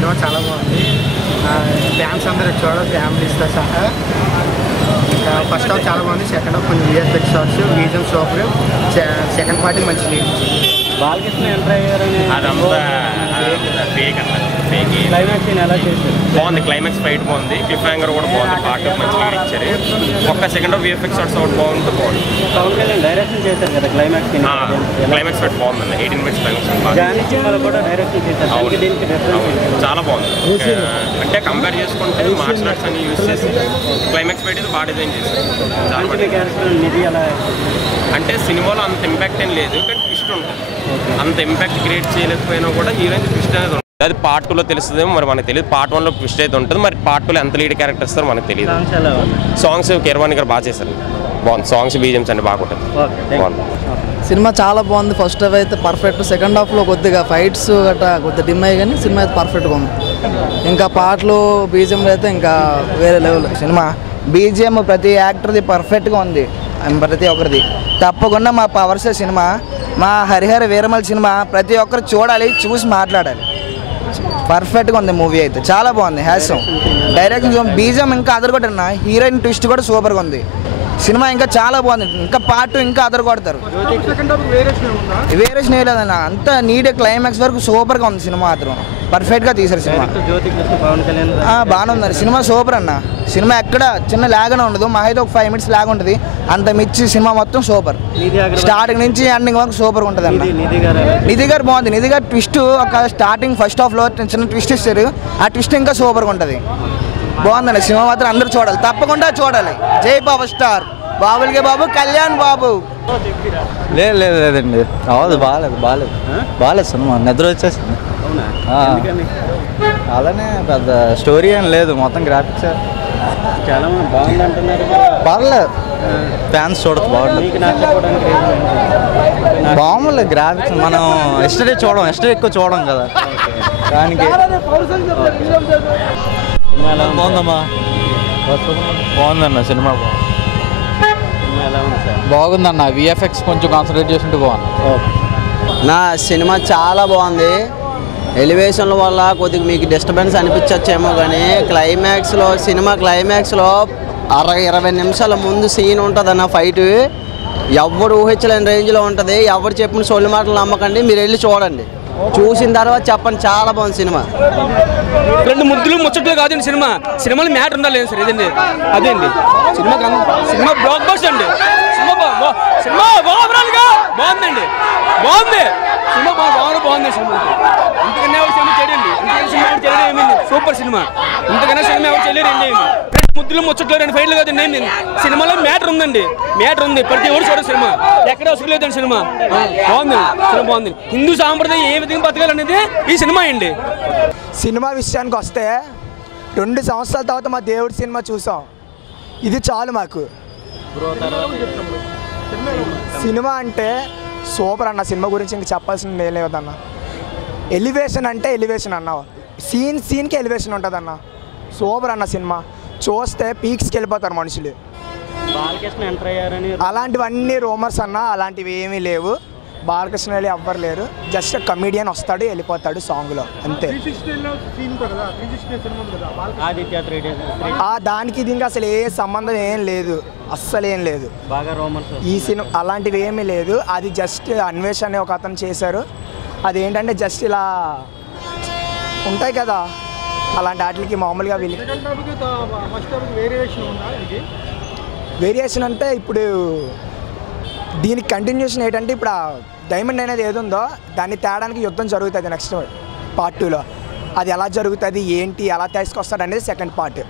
Cinema చాలా బాగుంది. Fans అందరూ చూడాలి, ఫ్యామిలీస్తో సహా. ఇంకా ఫస్ట్ హాఫ్ చాలా బాగుంది, సెకండ్ హాఫ్ కొంచెం VFX shots, BGM super, second party మంచి లీడ్. బాలకృష్ణ ఎంటర్ అయ్యారని క్లైమాక్స్ ఎలా చేశారు? బాగుంది, క్లైమాక్స్ ఫైట్ బాగుంది, క్లిఫ్ హ్యాంగర్ కూడా బాగుంది, పార్ట్ మంచి లీడ్ ఇచ్చారు. ఒక్క సెకండ్ హాఫ్ విఎఫ్ఎక్స్ షాట్స్ ఒకటి బాగుంది. పవన్ కళ్యాణ్ డైరెక్షన్ చేశారు కదా క్లైమాక్స్ క్లైమాక్స్ ఫైట్ బాగుందండి, 18 minutes క్లైమాక్స్ కూడా డైరెక్షన్ చేశారు. దీనికి చాలా బాగుంది. అంటే కంపేర్ చేసుకుంటే మార్షల్ ఆర్ట్స్ అని యూజ్ చేసి క్లైమాక్స్ ఫైట్ అయితే బాగా డిజైన్ చేశారు. అంటే సినిమాలో అంత ఇంపాక్ట్ ఏం లేదు, కానీ ట్విస్ట్ ఉంటుంది. అంత ఇంపాక్ట్ క్రియేట్ చేయలేకపోయినా కూడా హీరోయిన్ ట్విస్ట్ అనేది ఉంటుంది. అది పార్ట్ 2లో తెలుస్తుందేమో మరి మనకు తెలియదు. పార్ట్ 1లో ట్విస్ట్ అయితే ఉంటుంది, మరి పార్ట్ 2లో ఎంత లీడ్ క్యారెక్టర్ ఇస్తారో మనకు తెలియదు. సాంగ్స్ కీరవాణి గారు బాగా చేశారు, బాగుంది. సాంగ్స్ బీజిఎమ్స్ అన్ని బాగుంటుంది, బాగుంది. సినిమా చాలా బాగుంది. ఫస్ట్ హాఫ్ అయితే పర్ఫెక్ట్, సెకండ్ హాఫ్లో కొద్దిగా ఫైట్స్ గట్రా కొద్దిగా డిమ్ అయ్యి, కానీ సినిమా అయితే పర్ఫెక్ట్గా ఉంది. ఇంకా పాటలు బీజిఎంలు అయితే ఇంకా వేరే లెవెల్. సినిమా బీజిఎం ప్రతి యాక్టర్ది పర్ఫెక్ట్గా ఉంది, ప్రతి ఒక్కరిది. తప్పకుండా మా పవర్స్ సినిమా, మా హరిహర వీరమల్ సినిమా ప్రతి ఒక్కరు చూడాలి, చూసి మాట్లాడాలి. పర్ఫెక్ట్గా ఉంది మూవీ అయితే, చాలా బాగుంది. హ్యాసం డైరెక్షన్, బీజిఎం ఇంకా అదరగొట్టన్న, హీరోయిన్ ట్విస్ట్ కూడా సూపర్గా ఉంది. సినిమా ఇంకా చాలా బాగుంది, ఇంకా పార్ట్ 2 ఇంకా అదర కొడతారు. వేరియేషన్ లేదన్న, అంత నీడ్ క్లైమాక్స్ వరకు సూపర్గా ఉంది. సినిమా మాత్రం పర్ఫెక్ట్గా తీశారు. సినిమా బాగానే ఉంది, సినిమా సూపర్ అన్న. సినిమా ఎక్కడ చిన్న లాగానే ఉండదు, మా అయితే ఒక 5 minutes లాగా ఉంటుంది, అంత మిర్చి సినిమా మొత్తం సూపర్. స్టార్టింగ్ నుంచి ఎండింగ్ వరకు సూపర్ ఉంటుంది అన్న. నిధి గారు బాగుంది. నిధి గారు ట్విస్ట్ ఒక స్టార్టింగ్ ఫస్ట్ హాఫ్లో చిన్న ట్విస్ట్ ఇస్తారు, ఆ ట్విస్ట్ ఇంకా సూపర్గా ఉంటుంది. బాగుందండి సినిమా మాత్రం, అందరూ చూడాలి, తప్పకుండా చూడాలి. జై పవర్ స్టార్ బాబులకే బాబు, కళ్యాణ్ బాబు. లేదండి, అవదు, బాగాలేదు సినిమా, నిద్ర వచ్చేసింది. అలానే పెద్ద స్టోరీ ఏం లేదు, మొత్తం గ్రాఫిక్స్ చాలా బాగుంది అంటున్నారు. పర్లేదు, ఫ్యాన్స్ చూడచ్చు, బాగుంటుంది. బాగుంది గ్రాఫిక్స్, మనం ఎస్టర్డే ఎక్కువ చూడం కదా దానికి. బాగుందన్న సినిమా, బాగుందన్న. విఎఫ్ఎక్స్ కొంచెం కాన్సన్ట్రేట్ చేస్తుంటే బాగుంది. నా సినిమా చాలా బాగుంది. ఎలివేషన్ల వల్ల కొద్దిగా మీకు డిస్టర్బెన్స్ అనిపించచ్చేమో, కానీ సినిమా క్లైమాక్స్లో 20 నిమిషాల ముందు సీన్ ఉంటుంది అన్న, ఫైట్ ఎవరు ఊహించలేని రేంజ్లో ఉంటుంది. ఎవరు చెప్పిన సొల్లు మాటలు నమ్మకండి, మీరు వెళ్ళి చూడండి, చూసిన తర్వాత చెప్పండి. చాలా బాగుంది సినిమా. 2 ముద్దులు ముచ్చట్లు కాదండి సినిమాలో మ్యాటర్ ఉండాలి సార్, ఇదండి అదేండి సినిమా బ్లాక్ బస్టర్ అండి. సినిమా ఓవరాల్గా బాగుందండి, బాగుంది సినిమా, బాగుంది సినిమా. ఇంతకన్నా ఎవరు సినిమా చేయడండి, ఇంతకన్నా ఏమైంది, సూపర్ సినిమా. ఇంతకన్నా సినిమా ఎవరు చేయలేరండి. 2 ముద్దులు ముచ్చట్లు 2 ఫైట్లు కాదండి ఏమైంది. సినిమాలో మ్యాటర్ ఉందండి, ప్రతి ఎవరు చూడరు. సినిమా ఎక్కడ అవసరం లేదండి. సినిమా బాగుంది. హిందూ సాంప్రదాయం ఏ విధంగా బతకాలనేది ఈ సినిమా అండి. సినిమా విషయానికి వస్తే 2 సంవత్సరాల తర్వాత మా దేవుడి సినిమా చూసాం, ఇది చాలు మాకు. సినిమా అంటే సూపర్ అన్న. సినిమా గురించి ఇంక చెప్పాల్సింది ఏం లేదన్న. ఎలివేషన్ అంటే ఎలివేషన్ అన్న, సీన్కి ఎలివేషన్ ఉంటుంది అన్న. సూపర్ అన్న సినిమా, చూస్తే పీక్స్కి వెళ్ళిపోతారు మనుషులు. అలాంటివన్నీ రూమర్స్ అన్న, అలాంటివి ఏమీ లేవు. బాలకృష్ణ ఎవ్వరు లేరు, జస్ట్ కమెడియన్ వస్తాడు, వెళ్ళిపోతాడు సాంగ్లో, అంతే. దానికి దీనికి అసలు ఏ సంబంధం ఏం లేదు, అస్సలు ఏం లేదు. ఈ సినిమా అలాంటివి ఏమీ లేదు. అది జస్ట్ అన్వేష్ అనే ఒక అతను చేశారు. అదేంటంటే జస్ట్ ఇలా ఉంటాయి కదా, అలాంటి వాటికి మామూలుగా వేరియేషన్ అంటే ఇప్పుడు దీనికి కంటిన్యూషన్ ఏంటంటే, ఇప్పుడు డైమండ్ అనేది ఏది ఉందో దాన్ని తేడానికి యుద్ధం జరుగుతుంది నెక్స్ట్ పార్ట్ 2లో. అది ఎలా జరుగుతుంది, ఏంటి, ఎలా తీసుకొస్తాడు అనేది సెకండ్ పార్ట్.